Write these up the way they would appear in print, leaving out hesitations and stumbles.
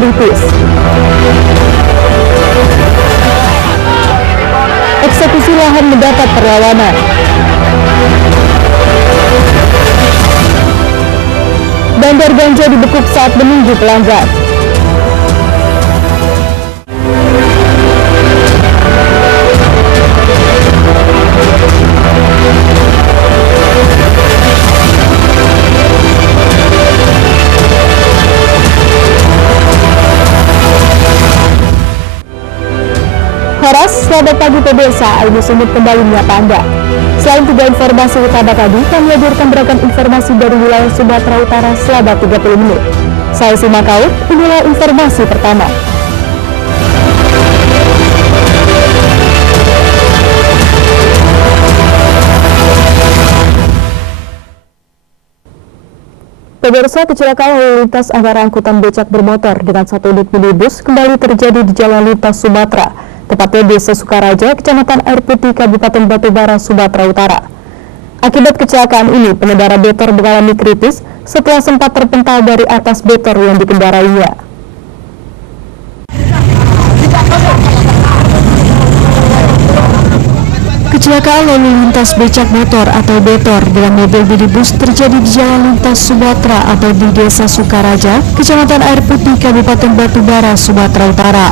kritis. Eksekusi lahan mendapat perlawanan. Bandar ganja dibekuk saat menunggu pelanggan. Horas, selamat pagi pemirsa, Ayu Sumit kembali menyapa Anda. Selain 3 informasi utama tadi, kami hadirkan beragam informasi dari wilayah Sumatera Utara selama 30 menit. Saya Sima Kaut, inilah informasi pertama. Pemirsa, kecelakaan lalu lintas antara angkutan becak bermotor dengan satu unit minibus kembali terjadi di Jalan Lintas Sumatera, tepatnya Desa Sukaraja, Kecamatan Air Putih, Kabupaten Batubara, Sumatera Utara. Akibat kecelakaan ini, pengendara betor mengalami kritis setelah sempat terpental dari atas betor yang dikendarainya. Kecelakaan lalu lintas becak motor atau betor dengan mobil minibus terjadi di Jalan Lintas Sumatera atau di Desa Sukaraja, Kecamatan Air Putih, Kabupaten Batubara, Sumatera Utara.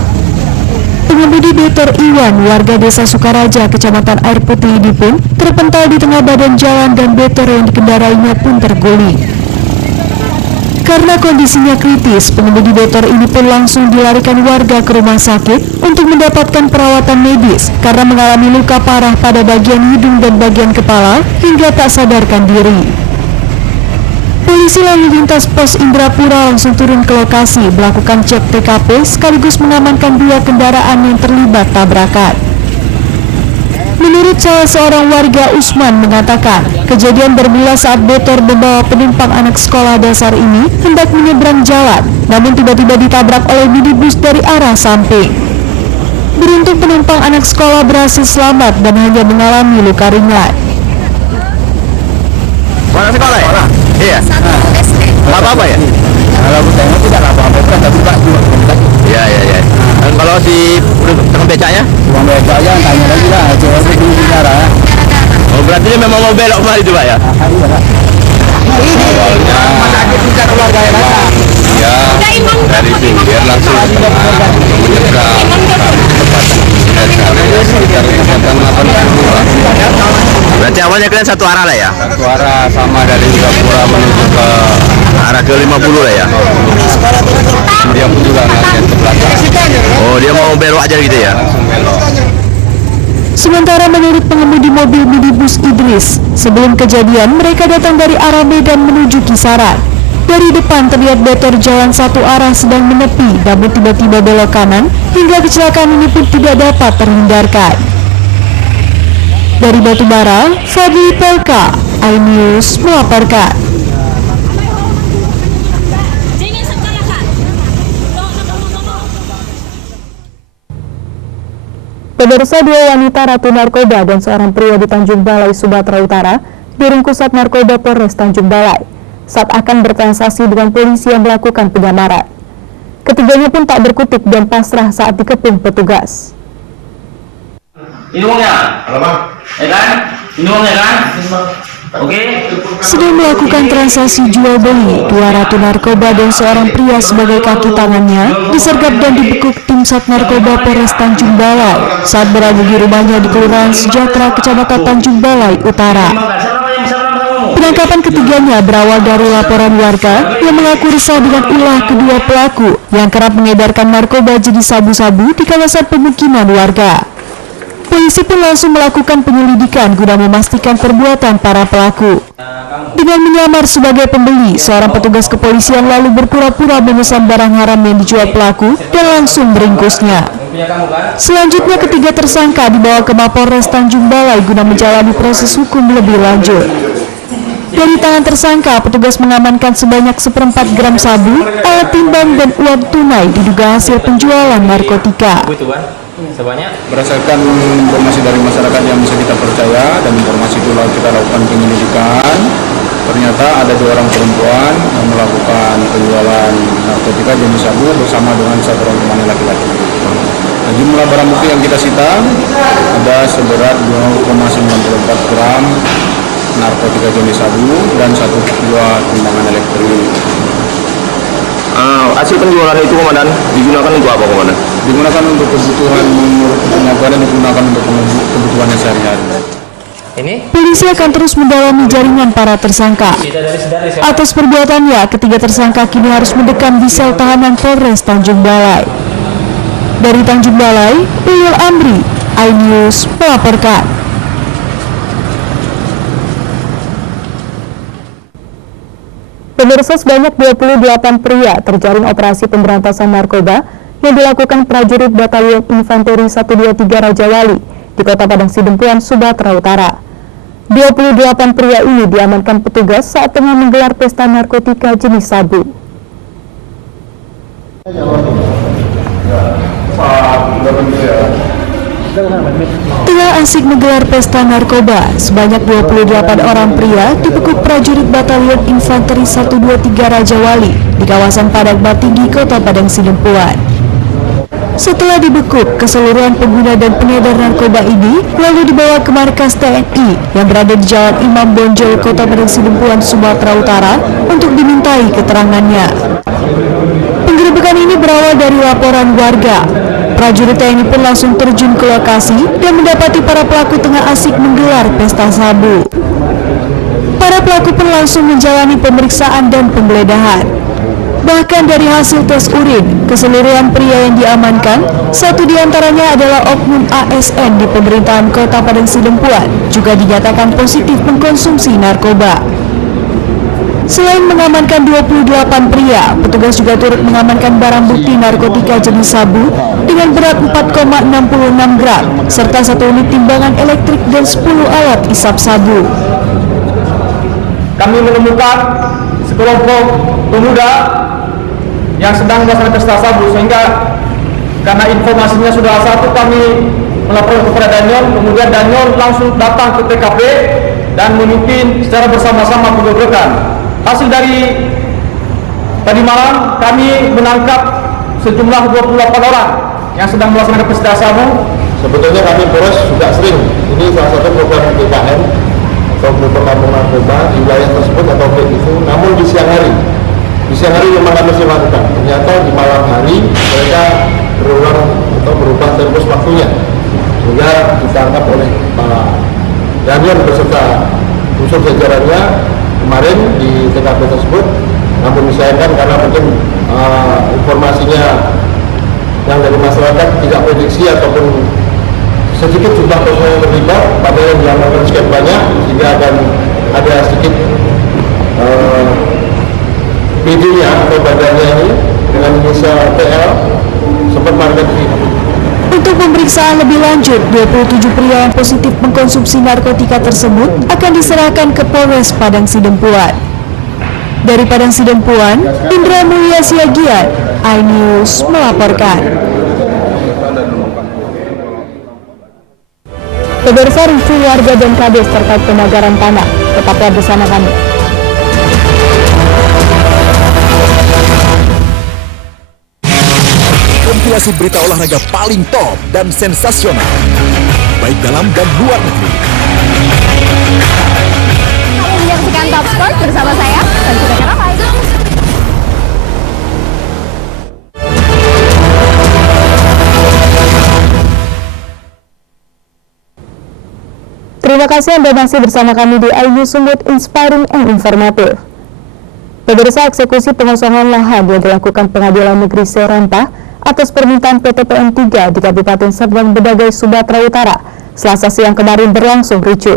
Pengemudi betor Iwan, warga Desa Sukaraja, Kecamatan Air Putih ini pun terpental di tengah badan jalan dan betor yang dikendarainya pun terguling. Karena kondisinya kritis, pengemudi betor ini pun langsung dilarikan warga ke rumah sakit untuk mendapatkan perawatan medis karena mengalami luka parah pada bagian hidung dan bagian kepala hingga tak sadarkan diri. Polisi lalu lintas Pos Indrapura langsung turun ke lokasi melakukan cek TKP sekaligus mengamankan 2 kendaraan yang terlibat tabrakan. Menurut salah seorang warga, Usman mengatakan, kejadian bermula saat betor membawa penumpang anak sekolah dasar ini hendak menyeberang jalan, namun tiba-tiba ditabrak oleh minibus dari arah samping. Beruntung penumpang anak sekolah berhasil selamat dan hanya mengalami luka ringan. Anak sekolah ya? Iya. SD. Nggak apa-apa ya? Kalau butanya tidak apa-apa, tapi Pak juga. Iya. Dan kalau si tukang becaknya? Tukang becaknya tanya lagi lah, coba di bicara ya. Oh, berarti dia memang mau belok kemari itu Pak ya? Ini awalnya sakit juga keluarga yang datang. Iya. Dari pinggir langsung menyeberang tepat sekitar kecepatan 80. Berarti awalnya kalian satu arah lah ya? Satu arah sama dari Indrapura menuju ke Arah ke 50 lah ya? dia pun juga ngeliat ke belakang. Oh, dia mau belok aja gitu ya? Langsung belok. Sementara menurut pengemudi mobil minibus Idris, sebelum kejadian mereka datang dari arah Medan menuju Kisaran. Dari depan terlihat betor jalan satu arah sedang menepi, namun tiba-tiba belok kanan hingga kecelakaan ini pun tidak dapat terhindarkan. Dari Batubara, Fadli Pelka, iNews melaporkan. Pemirsa, 2 wanita ratu narkoba dan seorang pria di Tanjung Balai, Sumatera Utara diringkus Sat Narkoba Polres Tanjung Balai saat akan bertransaksi dengan polisi yang melakukan penyamaran. Ketiganya pun tak berkutik dan pasrah saat dikepung petugas. Ini uangnya, ya kan? Ini uangnya kan? Oke. Sedang melakukan transaksi jual beli, 2 ratu narkoba dan seorang pria sebagai kaki tangannya disergap dan dibekuk tim Sat Narkoba Polres Tanjung Balai saat berada di rumahnya di Kelurahan Sejahtera, Kecamatan Tanjung Balai Utara. Penangkapan ketiganya berawal dari laporan warga yang mengaku resah dengan ulah kedua pelaku yang kerap mengedarkan narkoba jenis sabu-sabu di kawasan pemukiman warga. Polisi pun langsung melakukan penyelidikan guna memastikan perbuatan para pelaku. Dengan menyamar sebagai pembeli, seorang petugas kepolisian lalu berpura-pura memesan barang haram yang dijual pelaku dan langsung meringkusnya. Selanjutnya ketiga tersangka dibawa ke Mapolres Tanjung Balai guna menjalani proses hukum lebih lanjut. Dari tangan tersangka, petugas mengamankan sebanyak 1/4 gram sabu, alat timbang dan uang tunai diduga hasil penjualan narkotika. Berdasarkan informasi dari masyarakat yang bisa kita percaya dan informasi itu kita lakukan penyelidikan ternyata ada 2 orang perempuan yang melakukan penjualan narkotika jenis sabu bersama dengan 1 orang temannya laki-laki. Nah, jumlah barang bukti yang kita sita ada seberat 2,94 gram narkotika jenis sabu dan 1 buah timbangan elektrik. Hasil penjualan itu komandan digunakan untuk apa komandan? Digunakan untuk kebutuhan menurut pengakuan dan digunakan untuk kebutuhannya sehari-hari. Polisi akan terus mendalami jaringan para tersangka. Atas perbuatannya, ketiga tersangka kini harus mendekam di sel tahanan Polres Tanjung Balai. Dari Tanjung Balai, Uyul Amri, iNews melaporkan. Pemirsa, sebanyak 28 pria terjaring operasi pemberantasan narkoba yang dilakukan prajurit Batalion Infanteri 123 Raja Wali di Kota Padang Sidempuan, Sumatera Utara. 28 pria ini diamankan petugas saat tengah menggelar pesta narkotika jenis sabu. Tengah asik menggelar pesta narkoba, sebanyak 28 orang pria dibekuk prajurit Batalion Infanteri 123 Raja Wali di kawasan Padang Batinggi, Kota Padang Sidempuan. Setelah dibekuk, keseluruhan pengguna dan pengedar narkoba ini lalu dibawa ke markas TNI yang berada di Jalan Imam Bonjol, Kota Padang Sidempuan, Sumatera Utara untuk dimintai keterangannya. Penggerebekan ini berawal dari laporan warga. Prajurit TNI pun langsung terjun ke lokasi dan mendapati para pelaku tengah asik menggelar pesta sabu. Para pelaku pun langsung menjalani pemeriksaan dan penggeledahan. Bahkan dari hasil tes urin, keseluruhan pria yang diamankan, satu diantaranya adalah oknum ASN di pemerintahan Kota Padang Sidempuan, juga dinyatakan positif mengkonsumsi narkoba. Selain mengamankan 28 pria, petugas juga turut mengamankan barang bukti narkotika jenis sabu dengan berat 4,66 gram, serta 1 unit timbangan elektrik dan 10 alat isap sabu. Kami menemukan sekelompok pemuda yang sedang melaksanakan pesta sabu, sehingga karena informasinya sudah satu, kami melaporkan kepada Danyon, kemudian Danyon langsung datang ke TKP dan memimpin secara bersama-sama penggerebekan. Hasil dari tadi malam kami menangkap sejumlah 28 orang yang sedang melaksanakan pesta sabu. Sebetulnya kami Polres juga sering, ini salah satu program PKM atau pengampung narkoba di wilayah tersebut atau itu, namun di siang hari. Di siang hari memang kami lakukan, ternyata di malam hari mereka berulang atau berubah tempus waktunya, sehingga ditangkap oleh Pak Danyon beserta unsur jajarannya kemarin di TKP tersebut. Namun disayangkan karena mungkin informasinya yang dari masyarakat tidak prediksi ataupun sedikit jumlah personel yang terlibat, pada yang diamankan sekian banyak, sehingga akan ada sedikit PD-nya atau badannya ini dengan inisial TL sempat market ini. Untuk pemeriksaan lebih lanjut, 27 pria yang positif mengkonsumsi narkotika tersebut akan diserahkan ke Polres Padang Sidempuan. Dari Padang Sidempuan, Indra Mulia Siagian, iNews melaporkan. Pemirsa, ricu warga dan kades terkait pemagaran tanah. Tetaplah bersama kami. Kompilasi berita olahraga paling top dan sensasional, baik dalam dan luar negeri. Kamu menyaksikan Top Sport bersama saya, Sanjika Karamai. Terima kasih Anda masih bersama kami di iNews Sumut Inspiring and Informative. Pemirsa, eksekusi pengosongan lahan yang dilakukan Pengadilan Negeri Serampah atas permintaan PT PN 3 di Kabupaten Serdang Bedagai, Sumatera Utara, Selasa siang kemarin berlangsung ricuh.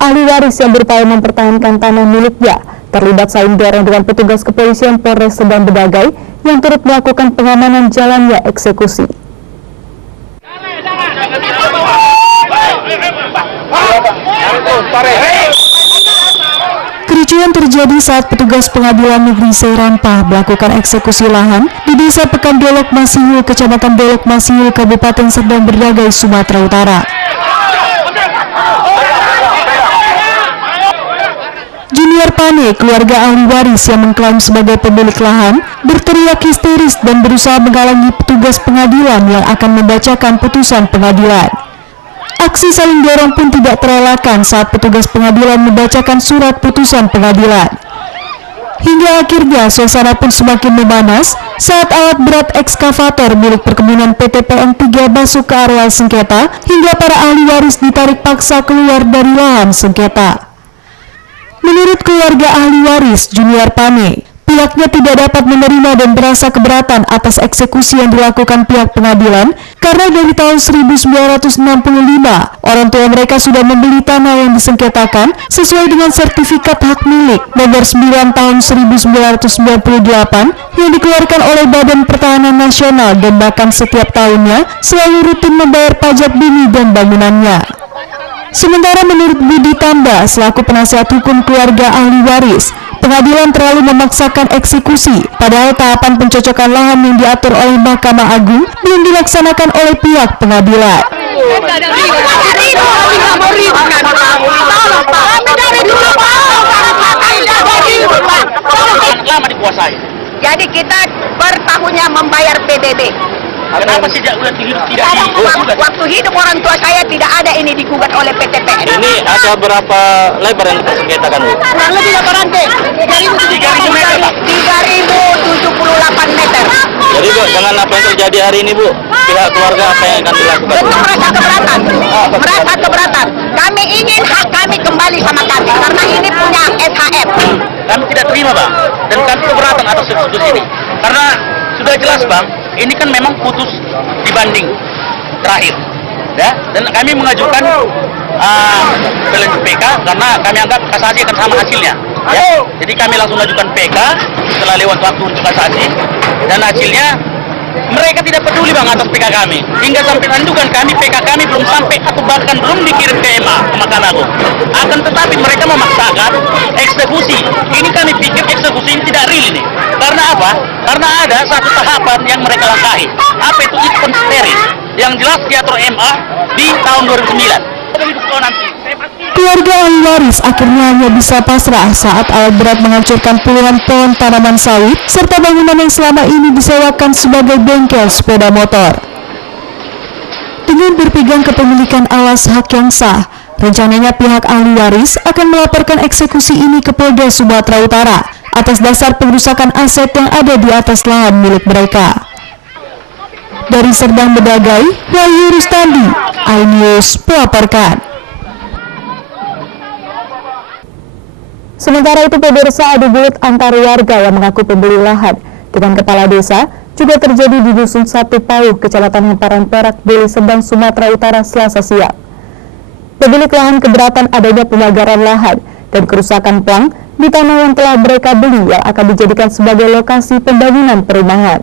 Ahli waris yang berupaya mempertahankan tanah miliknya terlibat saling dorong dengan petugas kepolisian Polres Serdang Bedagai yang turut melakukan pengamanan jalannya eksekusi. Kericuhan terjadi saat petugas Pengadilan Negeri Serampah melakukan eksekusi lahan di Desa Pekan Dolok Masiul, Kecamatan Dolok Masiul, Kabupaten Serdang Bedagai, Sumatera Utara. Junior Pane, keluarga ahli waris yang mengklaim sebagai pemilik lahan, berteriak histeris dan berusaha menghalangi petugas pengadilan yang akan membacakan putusan pengadilan. Aksi saling dorong pun tidak terelakkan saat petugas pengadilan membacakan surat putusan pengadilan. Hingga akhirnya suasana pun semakin memanas saat alat berat ekskavator milik perkebunan PT PN3 masuk ke areal sengketa hingga para ahli waris ditarik paksa keluar dari lahan sengketa. Menurut keluarga ahli waris Junior Pane, pihaknya tidak dapat menerima dan merasa keberatan atas eksekusi yang dilakukan pihak pengadilan karena dari tahun 1965 orang tua mereka sudah membeli tanah yang disengketakan sesuai dengan sertifikat hak milik nomor 9 tahun 1998 yang dikeluarkan oleh Badan Pertahanan Nasional dan bahkan setiap tahunnya selalu rutin membayar pajak bumi dan bangunannya. Sementara menurut Budi Tamba selaku penasihat hukum keluarga ahli waris, pengadilan terlalu memaksakan eksekusi, padahal tahapan pencocokan lahan yang diatur oleh Mahkamah Agung belum dilaksanakan oleh pihak pengadilan. Lama dikuasai. Jadi kita per tahunnya membayar PBB. Kenapa sejak udah hidup tidak Waktu hidup orang tua saya tidak ada ini digugat oleh PT PN. Ini ada berapa lebar yang disengketakan, Bu? Kurang lebih laporan deh. 3.078 meter. Jadi, Bu, dengan apa yang terjadi hari ini, Bu, pihak keluarga apa yang akan dilakukan? Tentu merasa keberatan. Merasa keberatan. Kami ingin hak kami kembali sama kami karena ini punya SHM. Kami tidak terima, Bang, dan kami keberatan atas putus ini karena sudah jelas, Bang, ini kan memang putus dibanding terakhir, ya. Dan kami mengajukan PK karena kami anggap kasasi akan sama hasilnya, ya. Jadi kami langsung mengajukan PK setelah lewat waktu untuk kasasi dan hasilnya mereka tidak peduli, Bang, atas PK kami. Hingga sampai lanjukan kami PK kami belum sampai atau bahkan belum dikirim ke MA, ke Mahkamah Agung. Akan tetapi mereka memaksakan eksekusi. Ini kami pikir eksekusi ini tidak real ini. Karena apa? Karena ada satu tahapan yang mereka langkahi. Apa itu konsteris yang jelas diatur MA di tahun 2009. Keluarga ahli waris akhirnya hanya bisa pasrah saat alat berat menghancurkan puluhan pohon tanaman sawit serta bangunan yang selama ini disewakan sebagai bengkel sepeda motor. Dengan berpegang kepemilikan alas hak yang sah, rencananya pihak ahli waris akan melaporkan eksekusi ini ke Polda Sumatera Utara atas dasar pengerusakan aset yang ada di atas lahan milik mereka. Dari Serdang Bedagai, Wahyu Rustandi, iNews melaporkan. Sementara itu pemirsa, adu mulut antar warga yang mengaku pembeli lahan dengan kepala desa juga terjadi di Dusun 1 Pauh, Kecamatan Hamparan Perak, Deli Serdang, Sumatera Utara, Selasa siang. Pemilik lahan keberatan adanya pemagaran lahan dan kerusakan plang di tanah yang telah mereka beli yang akan dijadikan sebagai lokasi pembangunan perumahan.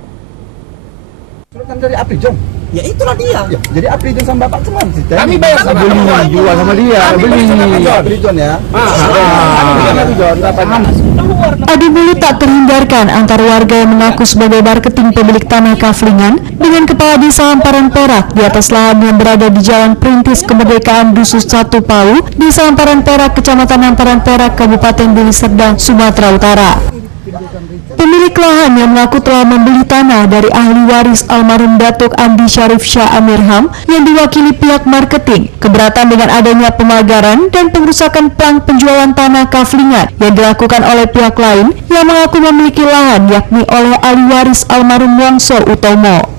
Kan dari Aprijong. Ya itulah dia. Ya, jadi Aprijong sama Bapak cuman sih. Kami bayar sama beli, jual sama dia. Beli Aprijong ya. Adu mulut tak terhindarkan antar warga yang mengaku sebagai marketing pemilik tanah Kaflingan dengan kepala desa Hamparan Perak di atas lahan yang berada di Jalan Perintis Kemerdekaan Dusun 1 Pauh, Desa Hamparan Perak, Kecamatan Hamparan Perak, Kabupaten Deli Serdang, Sumatera Utara. Pemilik lahan yang mengaku telah membeli tanah dari ahli waris almarhum Datuk Andi Syarif Shah Amirham yang diwakili pihak marketing keberatan dengan adanya pemagaran dan pengerusakan plang penjualan tanah Kaflingan yang dilakukan oleh pihak lain yang mengaku memiliki lahan, yakni oleh ahli waris almarhum Wongso Utomo.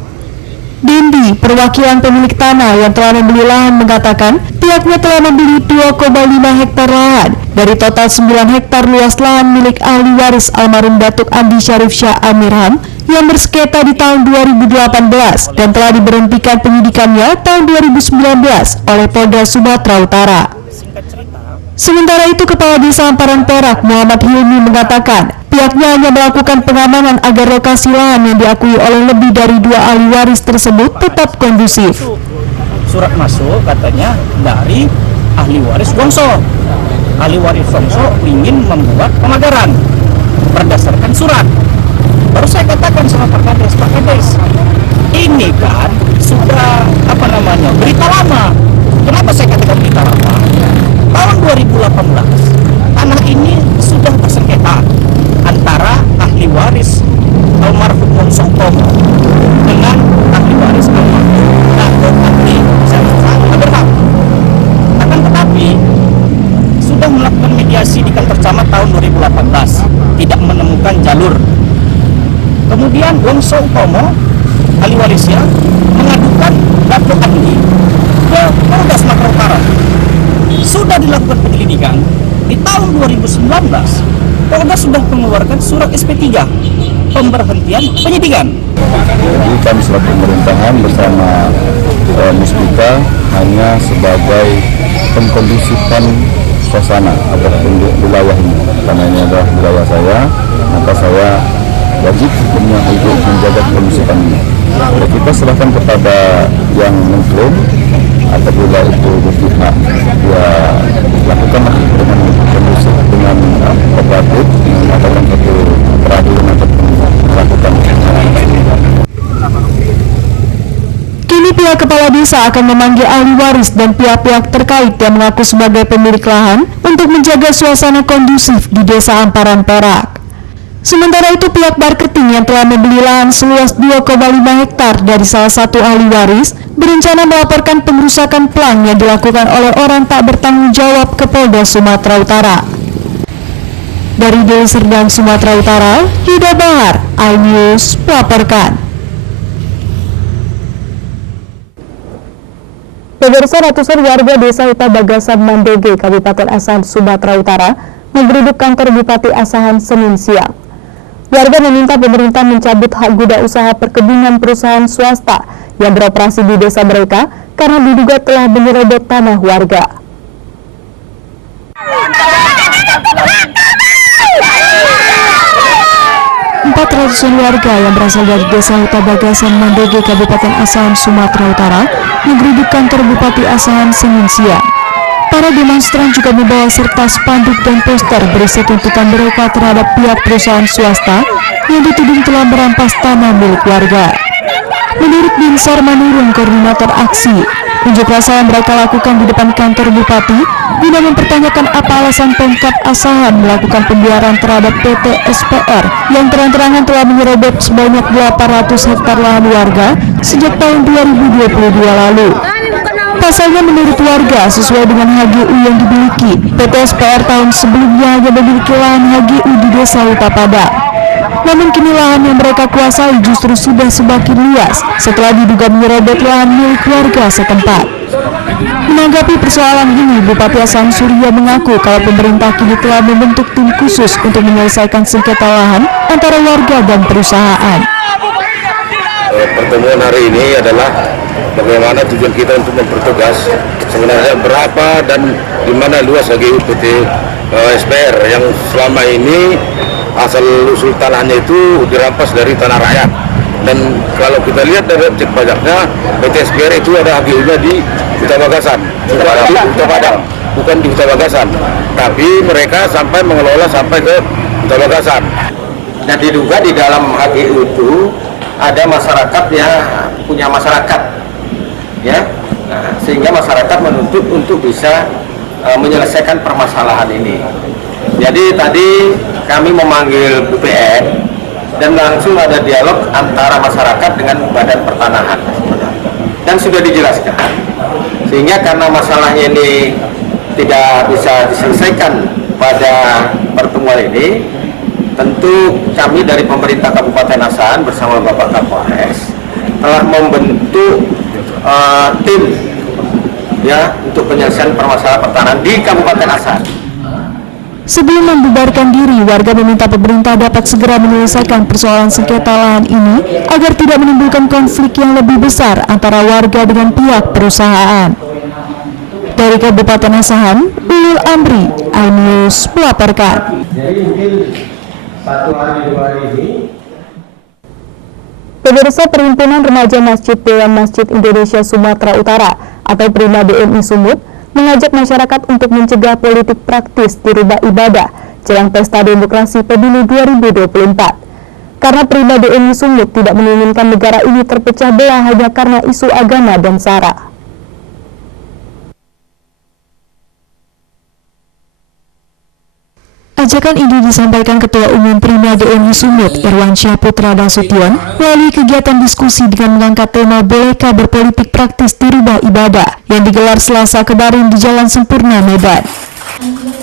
Dendi, perwakilan pemilik tanah yang telah membeli lahan, mengatakan pihaknya telah membeli 2,5 hektar lahan dari total 9 hektar luas lahan milik ahli waris almarhum Datuk Andi Syarif Shah Amirham yang bersengketa di tahun 2018 dan telah diberhentikan penyidikannya tahun 2019 oleh Polda Sumatera Utara. Sementara itu, Kepala Desa Hamparan Perak Muhammad Hilmi mengatakan pihaknya hanya melakukan pengamanan agar lokasi lahan yang diakui oleh lebih dari 2 ahli waris tersebut tetap kondusif. Surat masuk katanya dari ahli waris Wongso. Ahli waris Wongso ingin membuat pemagaran berdasarkan surat. Baru saya katakan sama Pak Kades, ini kan sudah berita lama. Kenapa saya katakan berita lama? Tahun 2018 tanah ini sudah bersengketa antara ahli waris almarhum Wongso Utomo dengan ahli waris almarhum Dato' Abdi Syamsuddin Abraham. Akan tetapi sudah melakukan mediasi di kantor camat tahun 2018, tidak menemukan jalur. Kemudian Wongso Utomo, ahli warisnya, mengadukan Dato' Abdi ke Polda Sumatera Utara. Sudah dilakukan penyelidikan di tahun 2019. Polda sudah mengeluarkan surat SP3 pemberhentian penyidikan. Jadi kami selaku pemerintahan bersama Musbika hanya sebagai pengkondisikan suasana agar wilayah ini, karena ini adalah wilayah saya, maka saya wajib punya untuk menjaga kondisikan ini. Jadi kita serahkan kepada yang mengklaim, apabila itu berpihak ya lakukan dengan kondusif, dengan kooperatif, mengatakan satu peradilan untuk melakukan. Kini pihak kepala desa akan memanggil ahli waris dan pihak-pihak terkait yang mengaku sebagai pemilik lahan untuk menjaga suasana kondusif di Desa Amparan Perak. Sementara itu pihak marketing yang telah membeli lahan seluas 2,5 hektar dari salah satu ahli waris berencana melaporkan pengerusakan plang yang dilakukan oleh orang tak bertanggung jawab ke Polda Sumatera Utara. Dari Deli Serdang, Sumatera Utara, Yuda Bahar, iNews melaporkan. Pemirsa, ratusan warga desa Huta Bagasan Mandege, Kabupaten Asahan, Sumatera Utara, menggeruduk kantor Bupati Asahan Senin siang. Warga meminta pemerintah mencabut hak guna usaha perkebunan perusahaan swasta yang beroperasi di desa mereka karena diduga telah menyerobot tanah warga. Ratusan warga yang berasal dari desa Huta Bagasan Mandege, Kabupaten Asahan, Sumatera Utara, menggeruduk kantor Bupati Asahan Senin siang. Para demonstran juga membawa serta spanduk dan poster berisi tuntutan mereka terhadap pihak perusahaan swasta yang dituding telah merampas tanah milik warga. Menurut Binsar Manurung, koordinator aksi, unjuk rasa yang mereka lakukan di depan kantor Bupati guna mempertanyakan apa alasan Pemkab Asahan melakukan pembiaran terhadap PT SPR yang terang-terangan telah menyerobot sebanyak 800 hektar lahan warga sejak tahun 2022 lalu. Pasalnya menurut warga, sesuai dengan HGU yang dimiliki, PT SPR tahun sebelumnya hanya memiliki lahan HGU di desa Huta Padang. Namun kini lahan yang mereka kuasai justru sudah semakin luas setelah diduga menyerobot lahan milik warga setempat. Menanggapi persoalan ini, Bupati Asahan Surya mengaku kalau pemerintah kini telah membentuk tim khusus untuk menyelesaikan sengketa lahan antara warga dan perusahaan. Pertemuan hari ini adalah bagaimana tujuan kita untuk mempertegas sebenarnya berapa dan di mana luas HGU PT SPR yang selama ini asal usul tanahnya itu dirampas dari tanah rakyat. Dan kalau kita lihat dari objek pajaknya, PT SPR itu ada HGU-nya di Huta Bagasan, bukan di Huta Padang, bukan di Huta Bagasan, tapi mereka sampai mengelola sampai ke Huta Bagasan. Dan diduga di dalam HGU itu ada masyarakat yang punya masyarakat, ya, sehingga masyarakat menuntut untuk bisa menyelesaikan permasalahan ini. Jadi tadi kami memanggil BPN dan langsung ada dialog antara masyarakat dengan Badan Pertanahan dan sudah dijelaskan, sehingga karena masalahnya ini tidak bisa diselesaikan pada pertemuan ini, tentu kami dari pemerintah Kabupaten Asahan bersama Bapak Kapolres telah membentuk tim ya untuk penyelesaian permasalahan pertanahan di Kabupaten Asahan. Sebelum membubarkan diri, warga meminta pemerintah dapat segera menyelesaikan persoalan sengketa lahan ini agar tidak menimbulkan konflik yang lebih besar antara warga dengan pihak perusahaan. Dari Kabupaten Asahan, Ulul Amri, iNews melaporkan. Jadi mungkin satu hari dua hari ini. Pemirsa, Perhimpunan Remaja Masjid Dewan Masjid Indonesia Sumatera Utara atau Prima DMI Sumut mengajak masyarakat untuk mencegah politik praktis di rumah ibadah jelang pesta demokrasi pemilu 2024. Karena Prima DMI Sumut tidak menginginkan negara ini terpecah belah hanya karena isu agama dan SARA. Ajakan ini disampaikan Ketua Umum Prima DMI Sumut Irwansyah Putra Nasution melalui kegiatan diskusi dengan mengangkat tema Bolehkah Berpolitik Praktis di Rumah Ibadah yang digelar Selasa kemarin di Jalan Sempurna, Medan.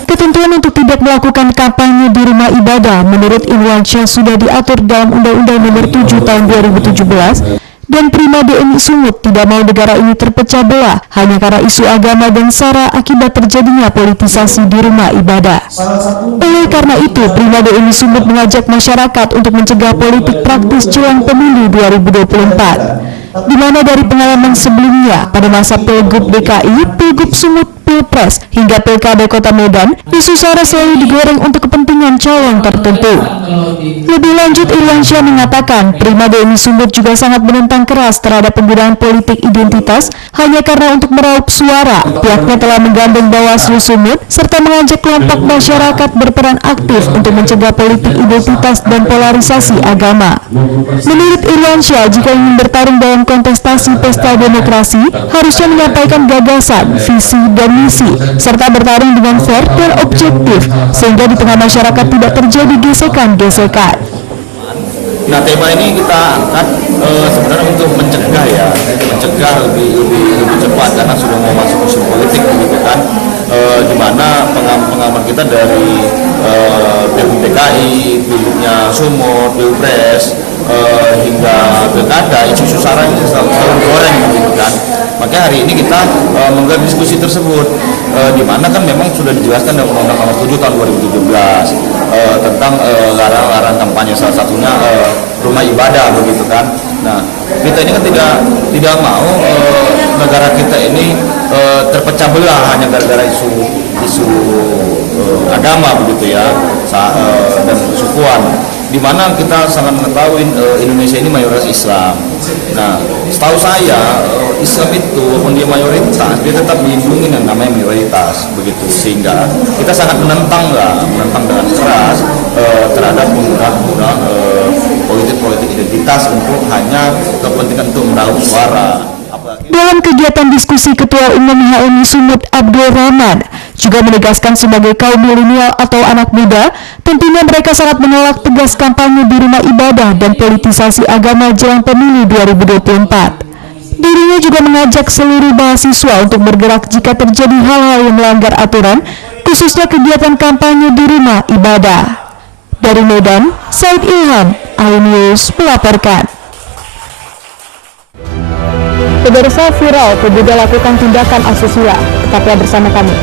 Ketentuan untuk tidak melakukan kampanye di rumah ibadah menurut Irwansyah sudah diatur dalam Undang-Undang Nomor 7 Tahun 2017 dan Prima DMI Sumut tidak mau negara ini terpecah belah hanya karena isu agama dan SARA akibat terjadinya politisasi di rumah ibadah. Oleh karena itu, Prima DMI Sumut mengajak masyarakat untuk mencegah politik praktis jelang pemilu 2024. Di mana dari pengalaman sebelumnya pada masa Pilgub DKI, Pilgub Sumut, Pilpres, hingga Pilkada Kota Medan, isu SARA selalu digoreng untuk kepentingan calon tertentu. Lebih lanjut, Irwansyah mengatakan Prima DMI Sumut juga sangat menentang keras terhadap penggunaan politik identitas hanya karena untuk meraup suara. Pihaknya telah menggandeng Bawaslu Sumut serta mengajak kelompok masyarakat berperan aktif untuk mencegah politik identitas dan polarisasi agama. Menurut Irwansyah, jika ingin bertarung dalam kontestasi pesta demokrasi, harusnya menyampaikan gagasan, visi, dan misi, serta bertarung dengan fair dan objektif, sehingga di tengah masyarakat tidak terjadi gesekan-gesekan. Nah, tema ini kita angkat sebenarnya untuk mencegah lebih cepat karena sudah mau masuk musim politik begitu kan, di mana pengamat kita dari Pilgub DKI, Pilgubnya Sumut, Pilpres hingga Pilkada, isu-isu SARA ini selalu goreng begitu kan. Makanya hari ini kita menggelar diskusi tersebut, di mana kan memang sudah dijelaskan dalam Undang-Undang Nomor 7 Tahun 2017 tentang larangan kampanye, salah satunya rumah ibadah begitu kan. Nah, kita ini kan tidak mau negara kita ini terpecah belah hanya gara-gara isu agama begitu ya, dan sukuan. Di mana kita sangat mengetahui Indonesia ini mayoritas Islam. Nah, setahu saya Islam itu walaupun dia mayoritas, dia tetap melindungi yang namanya minoritas begitu, sehingga kita sangat menentang dengan keras terhadap penggunaan politik identitas untuk hanya kepentingan untuk meraup suara. Dalam kegiatan diskusi, Ketua Umum HMI Sumut Abdul Rahman juga menegaskan sebagai kaum milenial atau anak muda, tentunya mereka sangat menolak tegas kampanye di rumah ibadah dan politisasi agama jelang pemilu 2024. Dirinya juga mengajak seluruh mahasiswa untuk bergerak jika terjadi hal-hal yang melanggar aturan, khususnya kegiatan kampanye di rumah ibadah. Dari Medan, Said Ilham, iNews melaporkan. Pemirsa, viral pemuda lakukan tindakan asusila. Tetaplah bersama kami.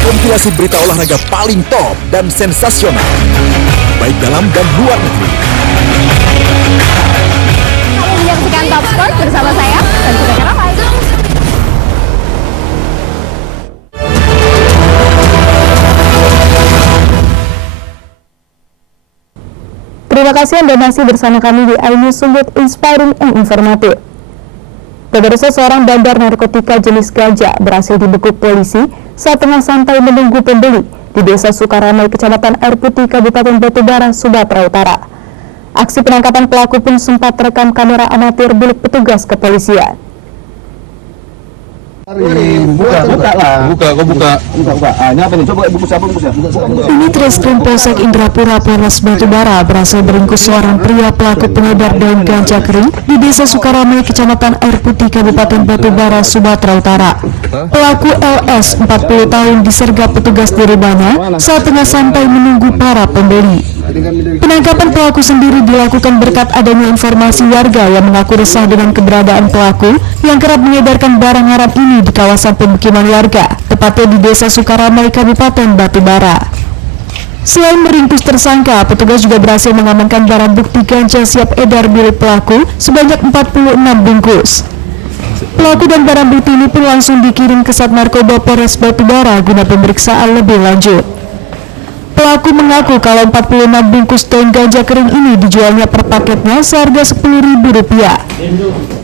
Kompilasi berita olahraga paling top dan sensasional, baik dalam dan luar negeri. Kamu menyaksikan Top Sport bersama saya, dan juga Karawai. Terima kasih Anda masih bersama kami di iNews Sumut, inspiring and informatif. Pemirsa, seorang bandar narkotika jenis ganja berhasil dibekuk polisi saat tengah santai menunggu pembeli di Desa Sukaramai, Kecamatan Air Putih, Kabupaten Batubara, Sumatera Utara. Aksi penangkapan pelaku pun sempat terekam kamera amatir milik petugas kepolisian. Buka. Ini apa nih? Coba buku siapa? Unit Reskrim Polsek Indrapura Polres Batubara berhasil meringkus seorang pria pelaku pengedar daun ganja kering di Desa Sukaramai, Kecamatan Air Putih, Kabupaten Batubara, Sumatera Utara. Pelaku LS, 40 tahun, disergap petugas di rumahnya saat tengah santai menunggu para pembeli. Penangkapan pelaku sendiri dilakukan berkat adanya informasi warga yang mengaku resah dengan keberadaan pelaku yang kerap mengedarkan barang haram ini di kawasan pemukiman warga, tepatnya di Desa Sukaramai, Kabupaten Batubara. Selain meringkus tersangka, petugas juga berhasil mengamankan barang bukti ganja siap edar milik pelaku sebanyak 46 bungkus. Pelaku dan barang bukti ini pun langsung dikirim ke Sat Narkoba Polres Batubara guna pemeriksaan lebih lanjut. Pelaku mengaku kalau 46 bungkus daun ganja kering ini dijualnya per paketnya seharga Rp10.000.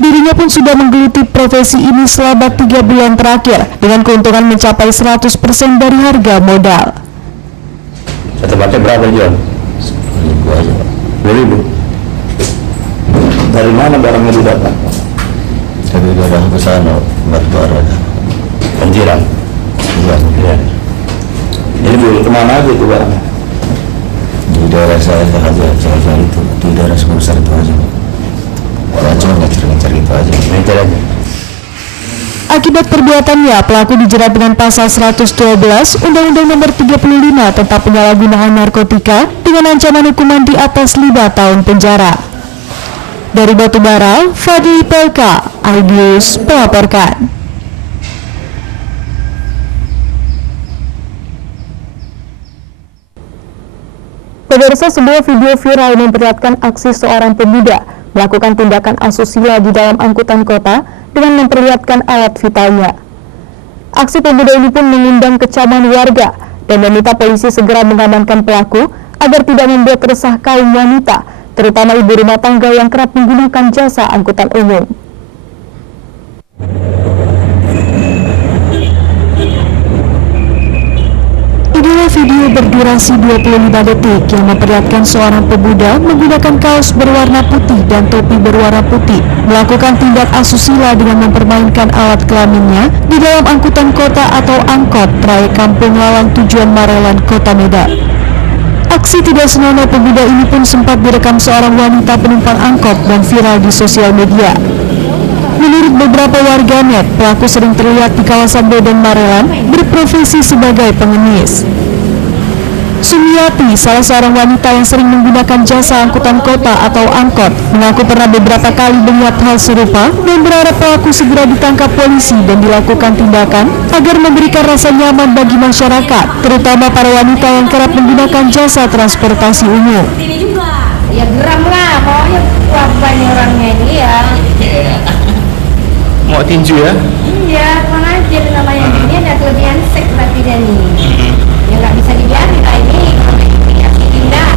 Dirinya pun sudah menggeluti profesi ini selama 3 bulan terakhir dengan keuntungan mencapai 100% dari harga modal. Satu paket berapa jual? 2.000. Dari mana barangnya didapat? Tapi dalam ke sana batu bara. Banjiran. Iya. Jadi belum kemana aja itu barangnya? Di daerah saya aja, saya itu di daerah Sumber itu aja. Orang cuma ngejar itu aja. Ngejar aja. Akibat perbuatannya, pelaku dijerat dengan pasal 112 Undang-Undang Nomor 35 tentang penyalahgunaan narkotika dengan ancaman hukuman di atas 5 tahun penjara. Dari Batubara, Fadli PK, iNews melaporkan. Pemirsa, sebuah video viral memperlihatkan aksi seorang pemuda melakukan tindakan asusila di dalam angkutan kota dengan memperlihatkan alat vitalnya. Aksi pemuda ini pun mengundang kecaman warga dan meminta polisi segera mengamankan pelaku agar tidak membuat resah kaum wanita, terutama ibu rumah tangga yang kerap menggunakan jasa angkutan umum. Inilah video berdurasi 25 detik yang memperlihatkan seorang pemuda menggunakan kaos berwarna putih dan topi berwarna putih melakukan tindak asusila dengan mempermainkan alat kelaminnya di dalam angkutan kota atau angkot trayek Kampung Lawang tujuan Marelan, Kota Medan. Aksi tidak senonoh pemuda ini pun sempat direkam seorang wanita penumpang angkot dan viral di sosial media. Menurut beberapa warganet, pelaku sering terlihat di kawasan Medan Marelan berprofesi sebagai pengemis. Sumiati, salah seorang wanita yang sering menggunakan jasa angkutan kota atau angkot, mengaku pernah beberapa kali melihat hal serupa dan berharap pelaku segera ditangkap polisi dan dilakukan tindakan agar memberikan rasa nyaman bagi masyarakat, terutama para wanita yang kerap menggunakan jasa transportasi umum. Ya geram lah, maunya apa ini orangnya ini ya. Mau tinju ya? Iya, mana aja namanya ini ada kelebihan seks berarti dia nih. Ya nggak bisa dibiarin lah ini, kalau ini aksi tindak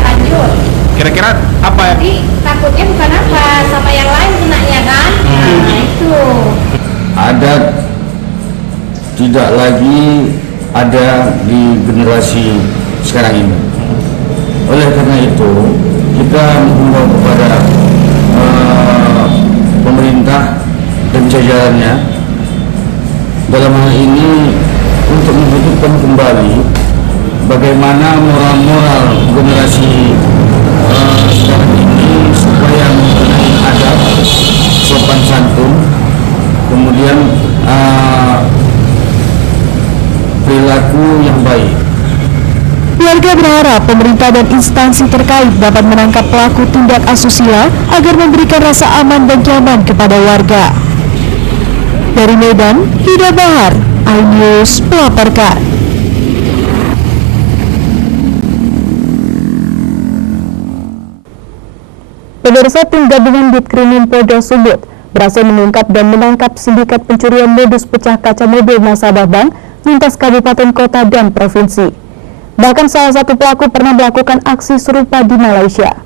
lanjut. Kira-kira apa ya? Jadi takutnya bukan apa, sama yang lain kenanya kan? Nah itu. Ada tidak lagi ada di generasi sekarang ini. Oleh karena itu kita menghimbau kepada pemerintah dan jajarannya dalam hal ini untuk menghidupkan kembali bagaimana moral-moral generasi sekarang ini supaya mempunyai adab, sopan santun, kemudian perilaku yang baik. Warga berharap pemerintah dan instansi terkait dapat menangkap pelaku tindak asusila agar memberikan rasa aman dan nyaman kepada warga. Dari Medan, Hida Bahar, iNews melaporkan. Pemirsa, tim gabungan Ditkrimum Polda Sumut berhasil mengungkap dan menangkap sindikat pencurian modus pecah kaca mobil nasabah bank lintas kabupaten, kota, dan provinsi. Bahkan salah satu pelaku pernah melakukan aksi serupa di Malaysia.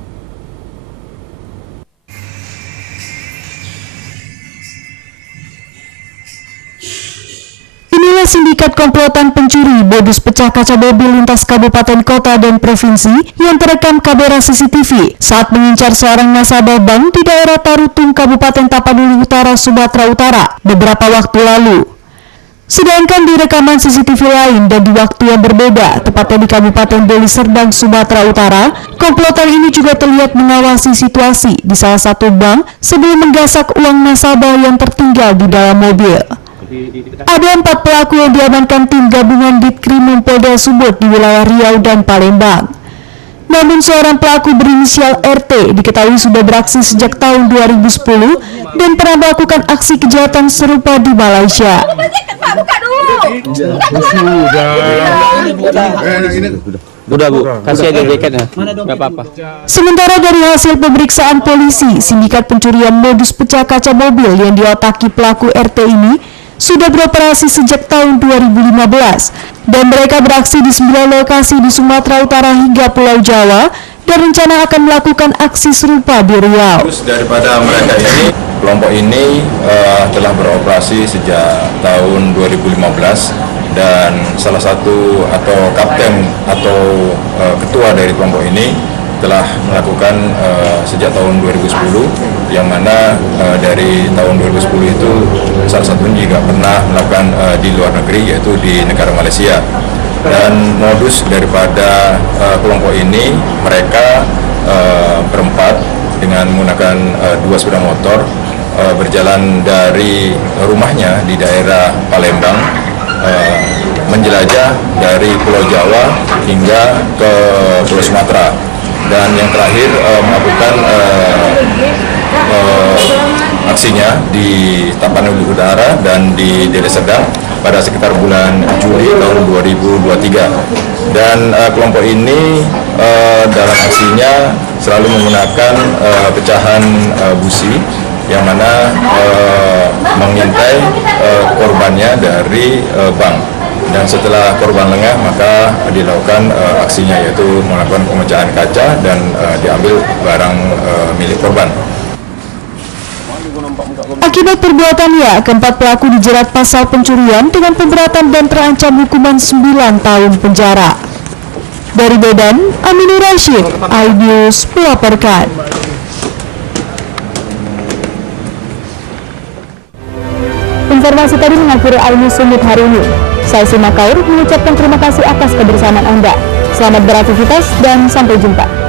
Inilah sindikat komplotan pencuri modus pecah kaca mobil lintas kabupaten, kota, dan provinsi yang terekam kamera CCTV saat mengincar seorang nasabah bank di daerah Tarutung, Kabupaten Tapanuli Utara, Sumatera Utara beberapa waktu lalu. Sedangkan di rekaman CCTV lain dan di waktu yang berbeda, tepatnya di Kabupaten Deli Serdang, Sumatera Utara, komplotan ini juga terlihat mengawasi situasi di salah satu bank sebelum menggasak uang nasabah yang tertinggal di dalam mobil. Ada 4 pelaku yang diamankan tim gabungan Ditkrimum Polda Sumut di wilayah Riau dan Palembang. Namun seorang pelaku berinisial RT diketahui sudah beraksi sejak tahun 2010 dan pernah melakukan aksi kejahatan serupa di Malaysia. Buka dulu. Udah Bu, kasih aja jaketnya. Gak apa-apa. Sementara dari hasil pemeriksaan polisi, sindikat pencurian modus pecah kaca mobil yang diotaki pelaku RT ini sudah beroperasi sejak tahun 2015 dan mereka beraksi di 9 lokasi di Sumatera Utara hingga Pulau Jawa dan rencana akan melakukan aksi serupa di Riau. Daripada mereka ini, kelompok ini telah beroperasi sejak tahun 2015 dan salah satu atau kapten atau ketua dari kelompok ini telah melakukan sejak tahun 2010, yang mana dari tahun 2010 itu salah satunya juga pernah melakukan di luar negeri, yaitu di negara Malaysia. Dan modus daripada kelompok ini, mereka berempat dengan menggunakan 2 sepeda motor berjalan dari rumahnya di daerah Palembang, menjelajah dari Pulau Jawa hingga ke Pulau Sumatera, dan yang terakhir melakukan aksinya di Tapanuli Utara dan di Deli Serdang pada sekitar bulan Juli tahun 2023. Dan kelompok ini dalam aksinya selalu menggunakan pecahan busi, yang mana mengintai korbannya dari bank. Dan setelah korban lengah, maka dilakukan aksinya, yaitu melakukan pemecahan kaca dan diambil barang milik korban. Akibat perbuatannya, keempat pelaku dijerat pasal pencurian dengan pemberatan dan terancam hukuman 9 tahun penjara. Dari Medan, Aminur Rashid, iNews melaporkan. Informasi tadi mengakhiri iNews Summit hari ini. Saya Sima Kaur mengucapkan terima kasih atas kebersamaan Anda. Selamat beraktivitas dan sampai jumpa.